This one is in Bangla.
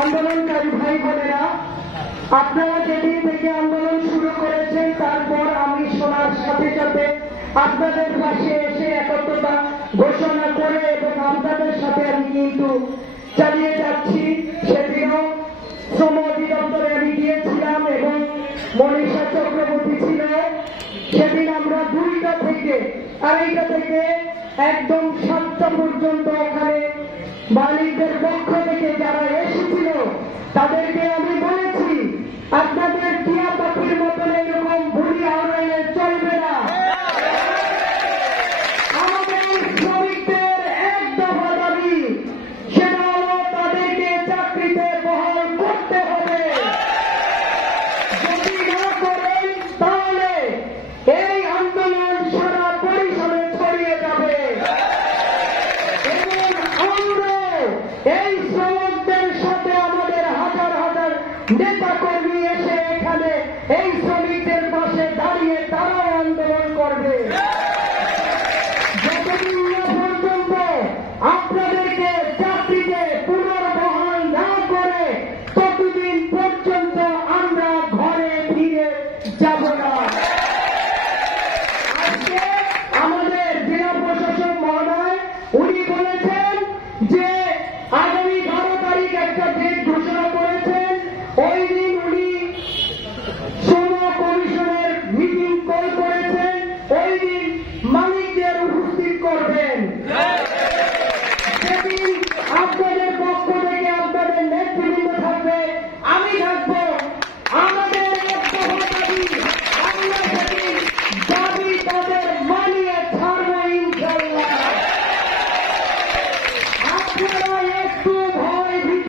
আন্দোলনকারী ভাই বোনেরা, আপনারা যেদিন থেকে আন্দোলন শুরু করেছেন তারপর আমি শোনার সাথে সাথে আপনাদের পাশে এসে একত্রতা ঘোষণা করে এবং আপনাদের সাথে আমি কিন্তু চালিয়ে যাচ্ছি। সেদিনও শ্রম অধিদপ্তরে আমি গিয়েছিলাম এবং মনীষা চক্রবর্তী ছিল। সেদিন আমরা 2টা থেকে 2:30 থেকে একদম 7টা পর্যন্ত ওখানে মালিকদের পক্ষ থেকে যারা এসেছিল তাদেরকে আমি বলেছি, আপনাদের টিয়া পাখির মতন এরকম ভুলি আওড়াইলে চলবে না। আমাদের শ্রমিকদের এক দফা দাবি, সেটা হলো তাদেরকে চাকরিতে বহাল করতে হবে। যদি না করেন তাহলে এই আন্দোলন সারা পরিসরে ছড়িয়ে যাবে এবং আমরা এই শ্রমিকদের সাথে আমাদের হাজার হাজার নেতা কর্মী এসে এখানে এই শ্রমিকদের পাশে দাঁড়িয়ে তারাও আন্দোলন করবে। যতদিন না পর্যন্ত আপনাদেরকে চাকরিতে পুনর্বহাল না করে ততদিন পর্যন্ত আমরা ঘরে ফিরে যাব না। আজকে আমাদের জেলা প্রশাসক মহোদয় উনি বলেছেন যে